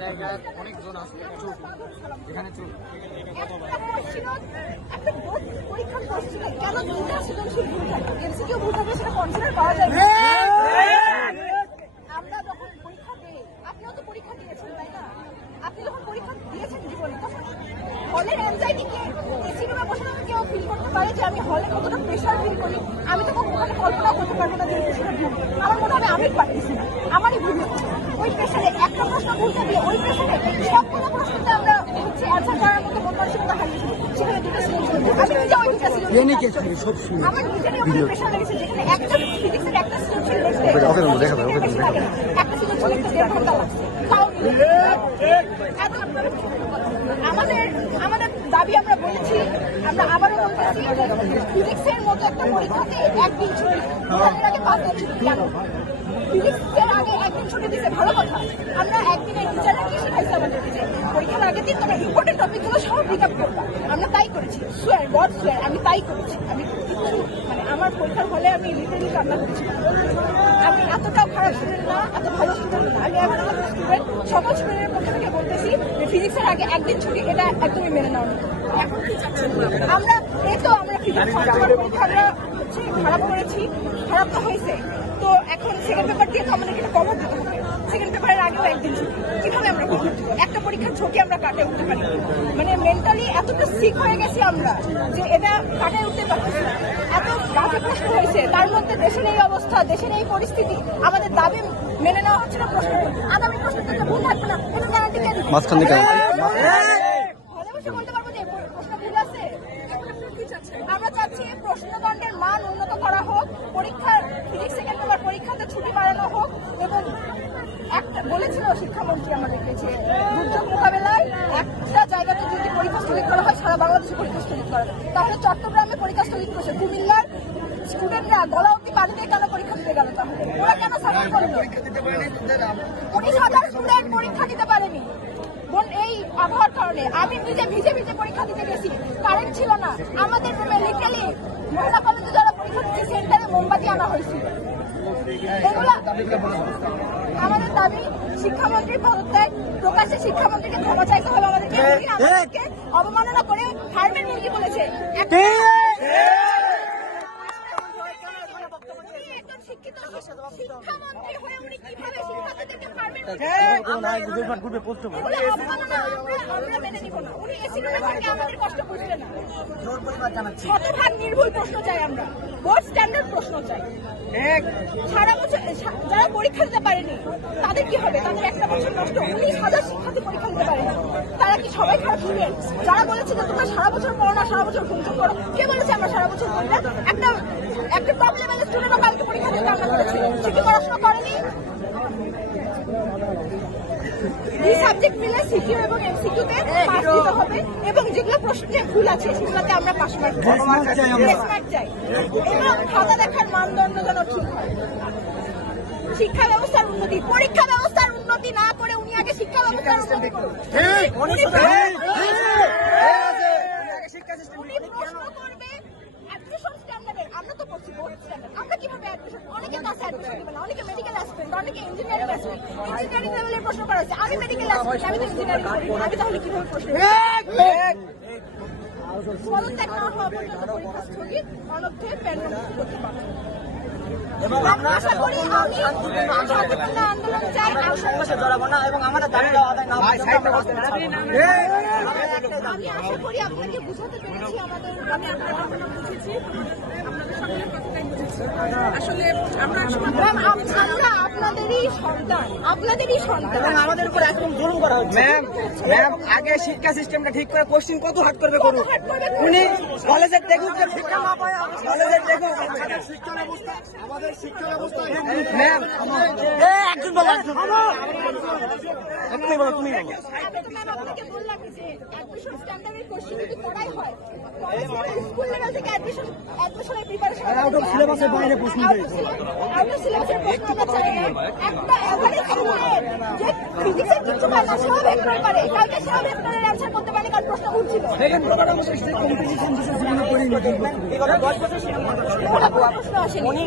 জায়গায় অনেক জন আছে চোখ এখানে চোখ একটা পরীক্ষা করছিল কেন দুইটা সৃজনশীল ভুল থাকে এমসিকিউ ভুল থাকে সেটা কনসিডার করা যায় না। আমরা যখন পরীক্ষা দিই আপনিও তো পরীক্ষা দিয়েছেন তাই না? আপনি যখন পরীক্ষা দিয়েছেন জীবনে তখন হলের অ্যাংজাইটিকে এসি রুমে বসে কেউ ফিল করতে পারে যে আমি হলে কতটা প্রেশার ফিল করি। আমি তো ওখানে কল্পনা করতে পারবো না যে প্রেশারটা ভুল। আমার মনে হবে আমি পারতেছি না, আমারই ভুল। ওই প্রেশারে একটা প্রশ্ন ভুলতে দিয়ে ওই প্রেশারে সবগুলো প্রশ্নতে আমরা হচ্ছে অ্যান্সার করার মতো মন মানসিকতা হারিয়েছি। সেখানে দুটো সিলেকশন আমি নিজে ওই দুটা সিলেকশন আমার নিজেরই ওখানে প্রেশার লেগেছে যেখানে একটা ফিজিক্সের একটা সিলেকশন লেগেছে একটা সিলেকশন লিখতে 1.5 ঘন্টা লাগছে। আমাদের দাবি আমরা বলেছি, আমরা আবারও বলতেছি ফিজিক্সের মতো একটা পরীক্ষাতে একদিন ছুটি ভোটের আগে 5 দিন ছুটি কেন? ফিজিক্সের আগে একদিন ছুটি দিতে ভালো কথা। আমরা একদিনের টিচাররা কি শিখাইছে আমাদেরকে যে পরীক্ষার আগের দিন তোমরা ইম্পর্টেন্ট টপিকগুলো সব পিক আপ করবা। আমরা তাই করেছি, সোয়ার গড সোয়ার আমি তাই করেছি। আমি মানে আমার পরীক্ষার হলে আমি লিটারেলি কান্না করেছি। আমি এতটাও খারাপ স্টুডেন্ট না, এত ভালো স্টুডেন্ট না। আমি এমন একটা স্টুডেন্ট সকল স্টুডেন্টের পক্ষ থেকে বলতেছি যে ফিজিক্সের আগে একদিন ছুটি এটা একদমই মেনে নেওয়া। আমরা এই তো আমরা ফিজিক্স আমার পরীক্ষা আমরা হচ্ছে খারাপ করেছি, খারাপ তো হয়েছে। তো এখন সেকেন্ড পেপার দিয়ে তো আমাদেরকে এটা কভার দিতে হবে। সেকেন্ড পেপারের আগেও একদিন ছুটি কিভাবে আমরা কভার দেবো? একটা পরীক্ষার ঝুঁকি আমরা কাটিয়ে উঠতে পারি মানে মেন্টালি এতটা সিক হয়ে গেছি আমরা যে এটা কাটিয়ে উঠতে পারতেছি না। এত বাজে প্রশ্ন হয়েছে, তার মধ্যে দেশের এই অবস্থা, দেশের এই পরিস্থিতি, আমাদের দাবি মেনে নেওয়া হচ্ছে না। প্রশ্ন আগামী প্রশ্ন থেকে ভুল থাকবে না এটা গ্যারান্টি কে দিবে? বলতে পারবো যে প্রশ্ন ভুল আছে। আমরা চাচ্ছি প্রশ্নকাণ্ডের মান উন্নত করা হোক, পরীক্ষার ফিজিক্স সেকেন্ড পেপার পরীক্ষাতে ছুটি বাড়ানো হোক এবং একটা বলেছিল শিক্ষামন্ত্রী আমাদেরকে যে দুর্যোগ মোকাবেলায় একটা জায়গাতে যদি পরীক্ষা স্থগিত করা হয় সারা বাংলাদেশে পরীক্ষা স্থগিত করা হয়। তাহলে চট্টগ্রামে পরীক্ষা স্থগিত করছে, কুমিল্লার স্টুডেন্টরা গলা অব্দি পানিতে কেন পরীক্ষা দিতে গেল? তাহলে ওরা কেন সাপোর্ট করলো? 19,000 স্টুডেন্ট পরীক্ষা দিতে পারেনি এই আবহাওয়ার কারণে। আমি নিজে ভিজে ভিজে পরীক্ষা দিতে গেছি, কারেন্ট ছিল না। আমাদের রুমে লিটারালি মহিলা কলেজে যারা পরীক্ষা দিচ্ছে সেন্টারে মোমবাতি আনা হয়েছিল। এগুলা আমাদের দাবি শিক্ষামন্ত্রীর পদত্যাগ, প্রকাশ্যে শিক্ষামন্ত্রীকে ক্ষমা চাইতে হবে আমাদেরকে। অবমাননা করে ফার্মের মুরগি বলেছে। শিক্ষামন্ত্রী হয়ে উনি কিভাবে শিক্ষার্থীদেরকে ফার্মের আমরা মেনে নিব না। উনি এসি রুমে থেকে আমাদের কষ্ট বুঝলেন না। শতভাগ নির্ভুল প্রশ্ন চাই, আমরা বোর্ড স্ট্যান্ডার্ড প্রশ্ন চাই। সারা বছর যারা পরীক্ষা দিতে পারেনি তাদের কি হবে? তাদের একটা বছর নষ্ট। 19,000 শিক্ষার্থী পরীক্ষা দিতে পারেনি, তারা কি সবাই খারাপ স্টুডেন্ট? যারা বলেছে যে তোমরা সারা বছর পড়ো না, সারা বছর ঘুমচুম করো, কে বলেছে আমরা সারা বছর পড়ি না? একটা টপ লেভেলের স্টুডেন্ট কালকে পরীক্ষা দিতে কান্না করেছে, সে কি পড়াশোনা করেনি? দুই সাবজেক্ট মিলে সিকিউ এবং এমসিকিউতে পাস দিতে হবে এবং যেগুলো প্রশ্নে ভুল আছে সেগুলোতে আমরা পাস মার্ক চাই এবং খাতা দেখার মানদণ্ড যেন ঠিক হয়। শিক্ষা ব্যবস্থার উন্নতি, পরীক্ষা ব্যবস্থার উন্নতি না করে উনি আগে শিক্ষা ব্যবস্থার উন্নতি করুন। আমরা তো পড়ছি বোর্ড স্ট্যান্ডার্ড, আমরা কিভাবে অ্যাডমিশন? অনেকে কাছে অ্যাডমিশন দিবে না, অনেকে মেডিকেল অ্যাসিস্ট্যান্ট, অনেকে ইঞ্জিনিয়ারিং অ্যাসিস্ট্যান্ট। ইঞ্জিনিয়ারিং লেভেলের প্রশ্ন করা হচ্ছে, আমি মেডিকেল অ্যাসিস্ট্যান্ট, আমি তো ইঞ্জিনিয়ারিং করি, আমি তাহলে কিভাবে প্রশ্ন? পদত্যাগ না হওয়া পর্যন্ত পরীক্ষা স্থগিত, অনর্থে প্যান্ডেল করতে পারবো। আমরা আশা করি আমি শান্তিপূর্ণ আন্দোলন চাই, জড়াবো না এবং আমাদের দাবি আদায় না হয়। আমি আশা করি আপনাকে বুঝাতে পেরেছি, আমি আপনাদের বুঝেছি, আপনাদের সকলের কথাটাই বুঝেছি। আসলে আমরা আপনাদেরই সন্তান, আমাদের উপর একদম জুলুম করা হচ্ছে। ম্যাম আগে শিক্ষা সিস্টেমটা ঠিক করে কোশ্চেন কত হার্ড করবে করুন। উনি কলেজের দেখুন শিক্ষা না পায়, কলেজের দেখুন শিক্ষা ব্যবস্থা, আমাদের শিক্ষা ব্যবস্থা। ম্যাম একজন বলো, তুমি বলো, তুমি বলো। ম্যাম আপনাকে বললাম যে অ্যাডমিশন স্ট্যান্ডার্ডের কোশ্চেন যদি পড়াই হয়, স্কুল লেভেল থেকে অ্যাডমিশনের প্রিপারেশন আউট অফ সিলেবাসের বাইরে প্রশ্ন দেয়, আউট অফ সিলেবাসের প্রশ্ন আমরা চাই। একটা এভারেজ স্টুডেন্ট যে ফিজিক্সের কিছু পায় না, সব ভেক্টর পারে, কালকে সব ভেক্টরের অ্যানসার করতে পারে, কাল প্রশ্ন ভুল ছিল। সেকেন্ড প্রোগ্রাম হচ্ছে কম্পিটিশন দিছে জীবনে পরিণত করতে। এই কথা 10 বছর শিক্ষা প্রশ্ন আসেনি।